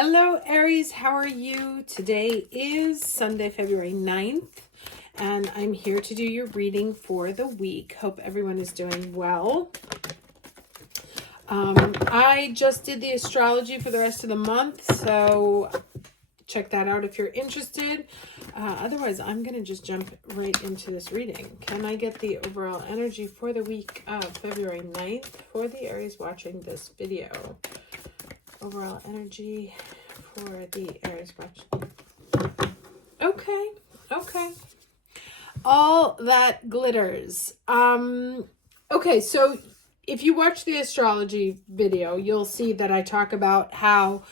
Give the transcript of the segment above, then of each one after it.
Hello, Aries. How are you? Today is Sunday, February 9th, and I'm here to do your reading for the week. Hope everyone is doing well. I just did the astrology for the rest of the month, so check that out if you're interested. Otherwise, I'm going to just jump right into this reading. Can I get the overall energy for the week of February 9th for the Aries watching this video? Overall energy for the Aries watching. Okay. All that glitters. Okay, so if you watch the astrology video, you'll see that I talk about how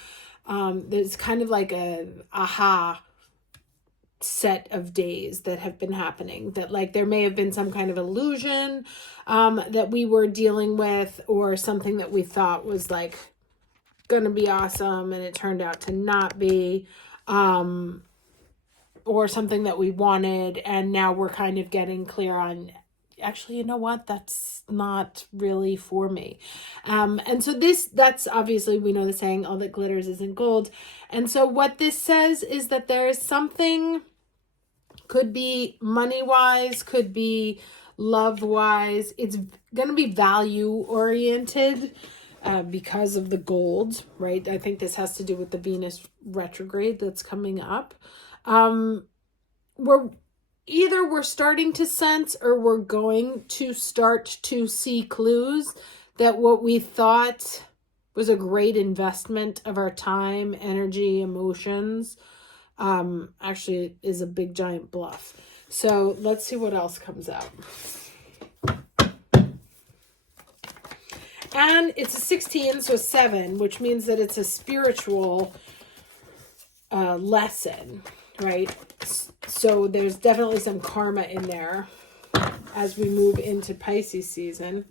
there's kind of like a aha set of days that have been happening, that like there may have been some kind of illusion that we were dealing with, or something that we thought was like gonna be awesome and it turned out to not be, or something that we wanted and now we're kind of getting clear on, actually, you know what, that's not really for me. And so that's obviously, we know the saying, all that glitters isn't gold. And so what this says is that there's something, could be money wise, could be love wise, it's going to be value oriented because of the gold, right? I think this has to do with the Venus retrograde that's coming up. We're starting to sense, or we're going to start to see clues that what we thought was a great investment of our time, energy, emotions, actually is a big giant bluff. So let's see what else comes out. And it's a 16, so 7, which means that it's a spiritual lesson, right? So there's definitely some karma in there as we move into Pisces season.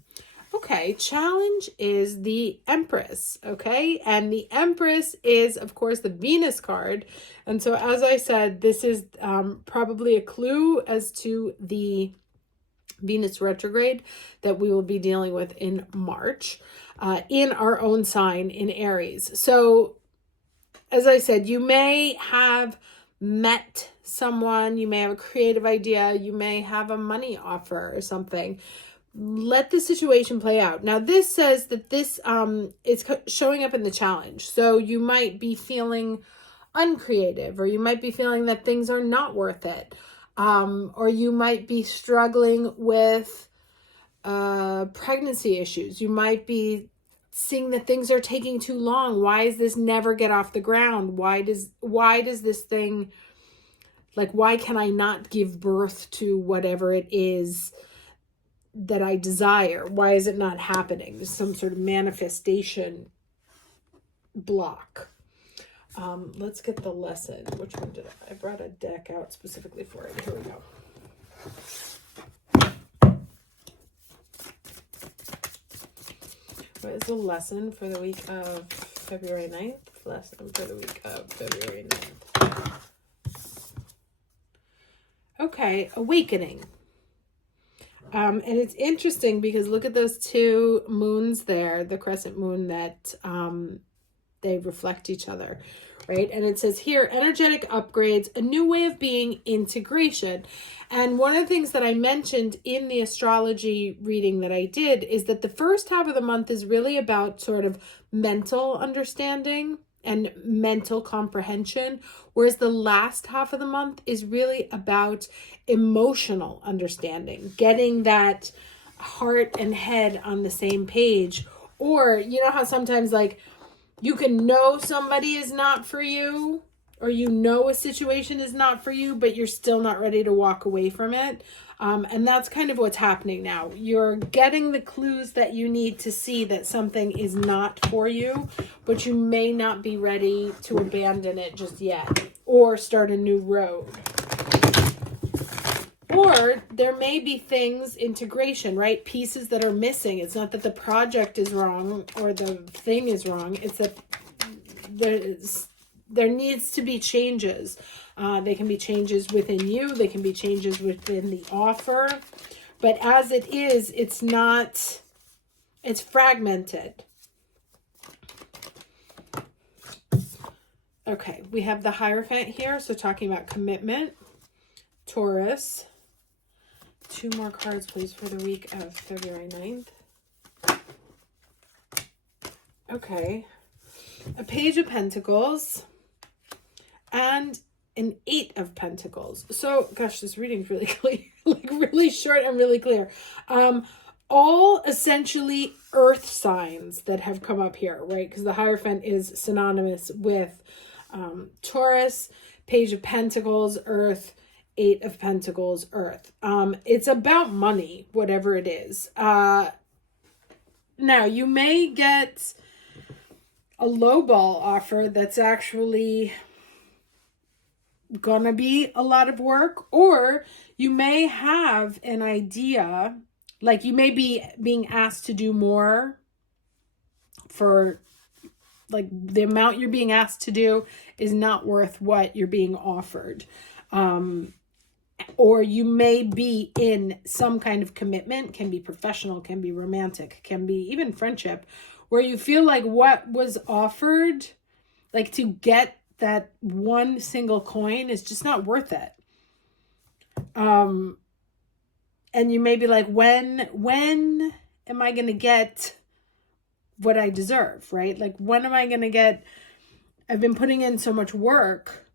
Okay, challenge is the Empress, okay? And the Empress is, of course, the Venus card. And so, as I said, this is probably a clue as to the Venus retrograde that we will be dealing with in March in our own sign in Aries. So, as I said, you may have met someone, you may have a creative idea, you may have a money offer or something. Let the situation play out. Now, this says that this is showing up in the challenge. So you might be feeling uncreative, or you might be feeling that things are not worth it. Or you might be struggling with pregnancy issues. You might be seeing that things are taking too long. Why does this never get off the ground? Why does this thing, like, why can I not give birth to whatever it is that I desire? Why is it not happening? There's some sort of manifestation block. Let's get the lesson. Which one did I brought a deck out specifically for it. Here we go. What is the lesson for the week of February 9th? Lesson for the week of February 9th. Okay, awakening. And it's interesting because look at those two moons there, the crescent moon, that they reflect each other, right? And it says here, energetic upgrades, a new way of being, integration. And one of the things that I mentioned in the astrology reading that I did is that the first half of the month is really about sort of mental understanding and mental comprehension, whereas the last half of the month is really about emotional understanding, getting that heart and head on the same page. Or, you know how sometimes, like, you can know somebody is not for you, or you know a situation is not for you, but you're still not ready to walk away from it. And that's kind of what's happening now. You're getting the clues that you need to see that something is not for you, but you may not be ready to abandon it just yet or start a new road. Or there may be things, integration, right? Pieces that are missing. It's not that the project is wrong or the thing is wrong. It's that there needs to be changes. They can be changes within you. They can be changes within the offer. But as it is, it's not, it's fragmented. Okay, we have the Hierophant here, so talking about commitment. Taurus. 2 more cards, please, for the week of February 9th. Okay. A Page of Pentacles and an 8 of Pentacles. So, gosh, this reading's really clear, like really short and really clear. All essentially earth signs that have come up here, right? Because the Hierophant is synonymous with Taurus, Page of Pentacles, Earth, 8 of Pentacles, Earth. It's about money, whatever it is. Now, you may get a lowball offer that's actually gonna be a lot of work, or you may have an idea, like you may be being asked to do more for, like, the amount you're being asked to do is not worth what you're being offered. Or you may be in some kind of commitment, can be professional, can be romantic, can be even friendship, where you feel like what was offered, like to get that one single coin, is just not worth it. And you may be like, when am I going to get what I deserve, right? Like, when am I going to get, I've been putting in so much work.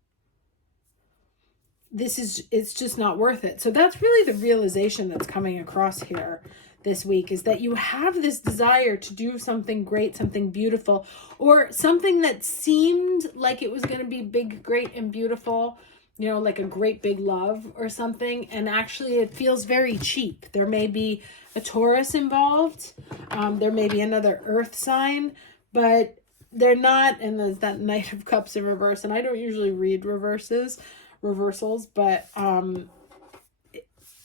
It's just not worth it. So that's really the realization that's coming across here this week, is that you have this desire to do something great, something beautiful, or something that seemed like it was going to be big, great, and beautiful, you know, like a great big love or something. And actually it feels very cheap. There may be a Taurus involved. There may be another earth sign, but they're not. And there's that Knight of Cups in reverse. And I don't usually read reversals, but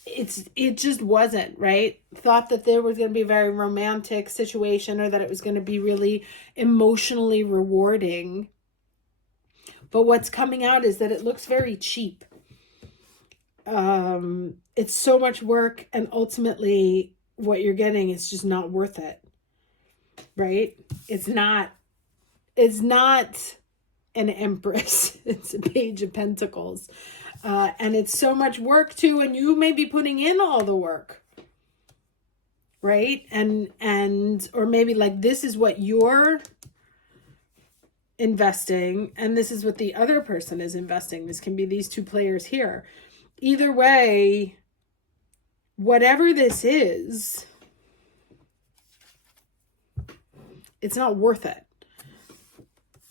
it just wasn't, right? Thought that there was going to be a very romantic situation, or that it was going to be really emotionally rewarding. But what's coming out is that it looks very cheap. It's so much work, and ultimately what you're getting is just not worth it, right? It's not an Empress. It's a Page of Pentacles. And it's so much work too, and you may be putting in all the work, right? And or maybe like this is what you're investing, and this is what the other person is investing. This can be these two players here. Either way, whatever this is, it's not worth it.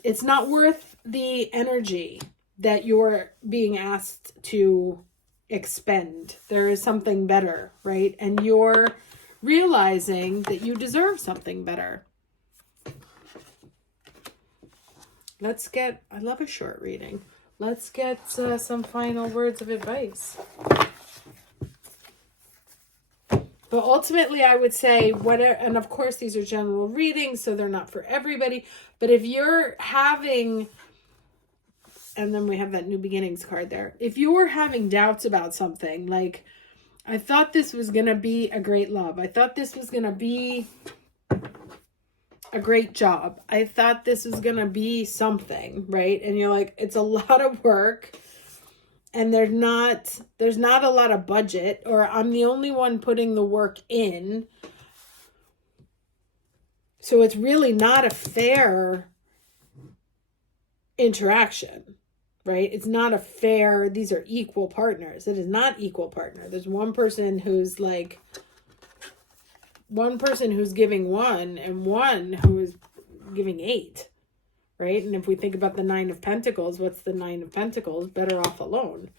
It's not worth the energy that you're being asked to expend. There is something better, right? And you're realizing that you deserve something better. I love a short reading. Let's get some final words of advice. But ultimately, I would say, whatever, and of course, these are general readings, so they're not for everybody. But if you're having, and then we have that New Beginnings card there. If you're having doubts about something, like, I thought this was going to be a great love. I thought this was going to be a great job. I thought this was going to be something, right? And you're like, it's a lot of work. And there's not a lot of budget, or I'm the only one putting the work in. So it's really not a fair interaction, right? It's not a fair, these are equal partners. It is not equal partner. There's one person who's giving 1 and one who is giving 8. Right? And if we think about the 9 of Pentacles, what's the 9 of Pentacles? Better off alone.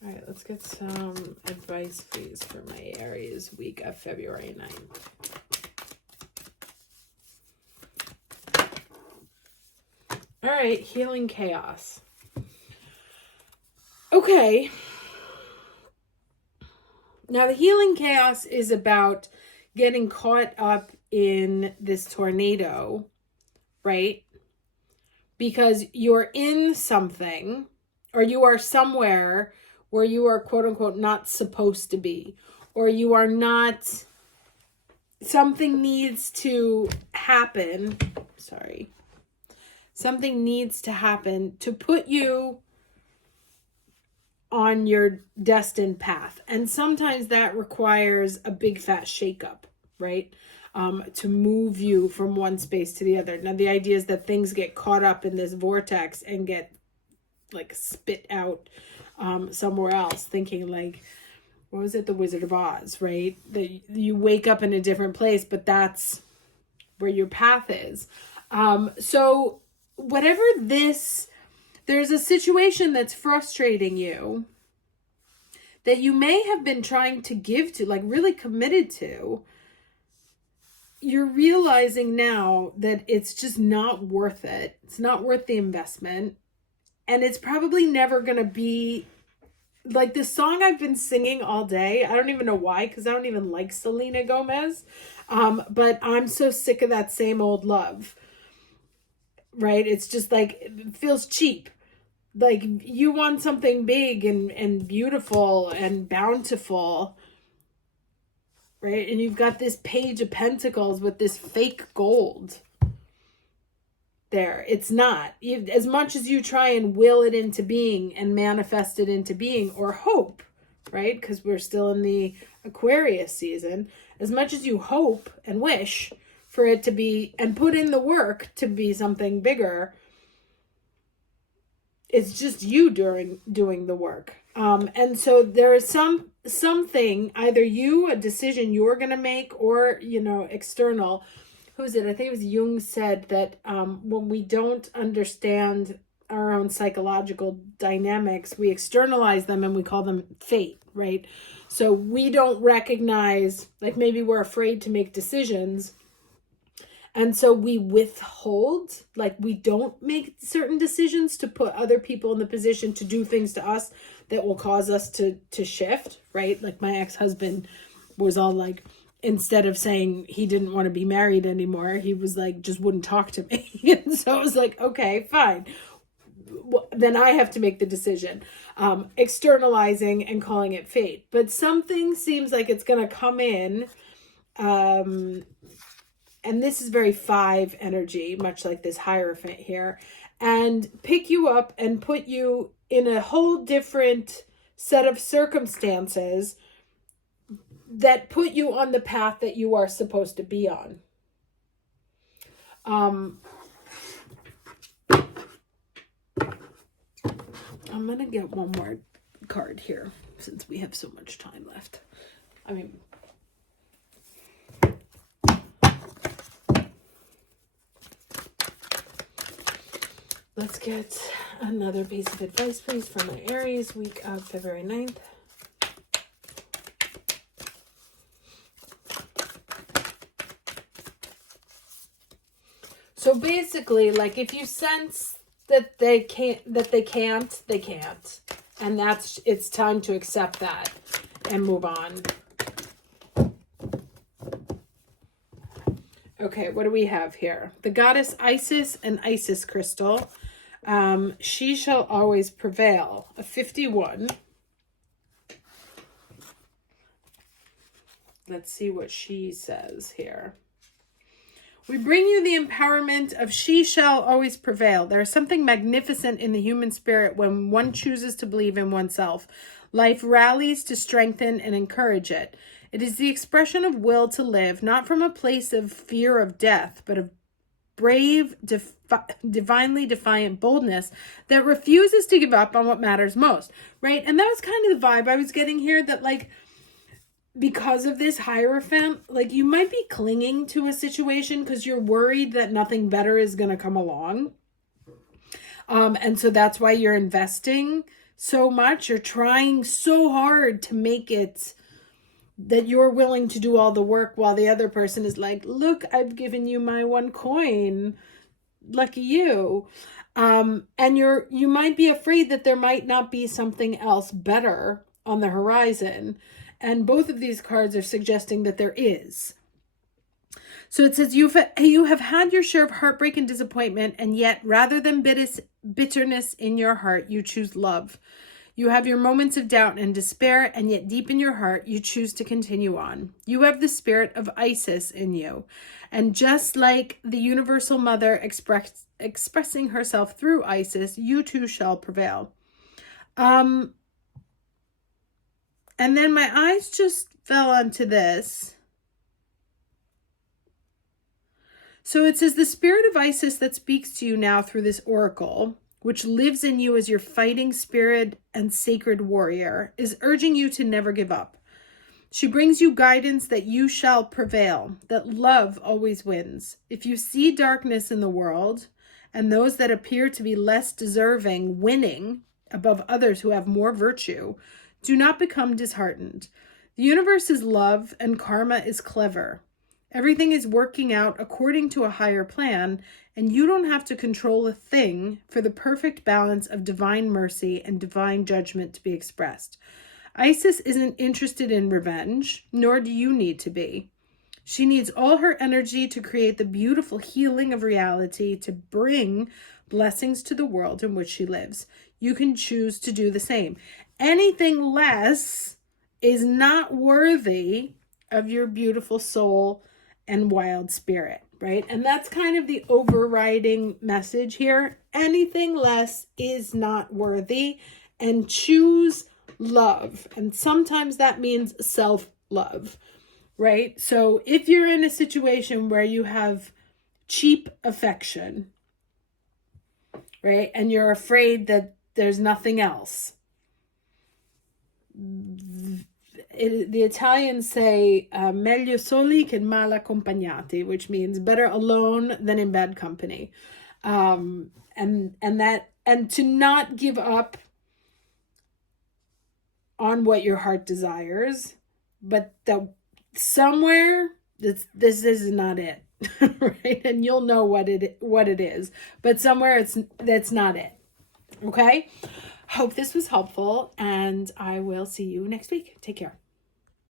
All right, let's get some advice, please, for my Aries week of February 9th. All right, healing chaos. Okay. Now, the healing chaos is about getting caught up in this tornado, right? because you're in something, or you are somewhere where you are quote unquote not supposed to be, or you are not, something needs to happen. Sorry. Something needs to happen to put you on your destined path. And sometimes that requires a big fat shakeup, right? To move you from one space to the other. Now, the idea is that things get caught up in this vortex and get like spit out somewhere else, thinking like, what was it? The Wizard of Oz, right? That you wake up in a different place, but that's where your path is. So whatever there's a situation that's frustrating you that you may have been trying to give to, like really committed to. You're realizing now that it's just not worth it. It's not worth the investment. And it's probably never going to be like the song I've been singing all day. I don't even know why, because I don't even like Selena Gomez. But I'm so sick of that same old love. Right? It's just like, it feels cheap. Like you want something big and beautiful and bountiful. Right? And you've got this Page of Pentacles with this fake gold. There. It's not. As much as you try and will it into being and manifest it into being, or hope, right? Because we're still in the Aquarius season. As much as you hope and wish for it to be, and put in the work to be something bigger, it's just you doing the work. And so there is something, either a decision you're going to make, or, external. Who is it? I think it was Jung said that when we don't understand our own psychological dynamics, we externalize them and we call them fate, right? So we don't recognize, like maybe we're afraid to make decisions. And so we withhold, like we don't make certain decisions to put other people in the position to do things to us that will cause us to shift, right? Like my ex-husband was all like, instead of saying he didn't want to be married anymore, he was like, just wouldn't talk to me. And so I was like, okay, fine. Well, then I have to make the decision. Externalizing and calling it fate. But something seems like it's going to come in. And this is very 5 energy, much like this Hierophant here, and pick you up and put you in a whole different set of circumstances that put you on the path that you are supposed to be on. I'm going to get one more card here since we have so much time left. Let's get another piece of advice, please, for my Aries, week of February 9th. So basically, like if you sense that they can't. And it's time to accept that and move on. Okay, what do we have here? The goddess Isis and Isis crystal. She shall always prevail. A 51. Let's see what she says here. We bring you the empowerment of she shall always prevail. There is something magnificent in the human spirit when one chooses to believe in oneself. Life rallies to strengthen and encourage it. It is the expression of will to live, not from a place of fear of death, but of brave, divinely defiant boldness that refuses to give up on what matters most, right? And that was kind of the vibe I was getting here, that like, because of this Hierophant, like you might be clinging to a situation because you're worried that nothing better is going to come along. And so that's why you're investing so much. You're trying so hard to make it that you're willing to do all the work while the other person is like, look, I've given you my 1 coin. Lucky you. And you might be afraid that there might not be something else better on the horizon. And both of these cards are suggesting that there is. So it says, you have had your share of heartbreak and disappointment, and yet rather than bitterness in your heart, you choose love. You have your moments of doubt and despair, and yet deep in your heart, you choose to continue on. You have the spirit of Isis in you. And just like the universal mother expressing herself through Isis, you too shall prevail. And then my eyes just fell onto this. So it says, the spirit of Isis that speaks to you now through this oracle, which lives in you as your fighting spirit and sacred warrior, is urging you to never give up. She brings you guidance that you shall prevail, that love always wins. If you see darkness in the world and those that appear to be less deserving winning above others who have more virtue, do not become disheartened. The universe is love and karma is clever. Everything is working out according to a higher plan, and you don't have to control a thing for the perfect balance of divine mercy and divine judgment to be expressed. Isis isn't interested in revenge, nor do you need to be. She needs all her energy to create the beautiful healing of reality, to bring blessings to the world in which she lives. You can choose to do the same. Anything less is not worthy of your beautiful soul and wild spirit, right? And that's kind of the overriding message here. Anything less is not worthy, and choose love. And sometimes that means self-love, right? So if you're in a situation where you have cheap affection, right, and you're afraid that there's nothing else, the Italians say meglio soli che mal accompagnati, which means better alone than in bad company. And to not give up on what your heart desires, but that somewhere this is not it. Right? And you'll know what it is, but somewhere that's not it. Okay? Hope this was helpful, and I will see you next week. Take care.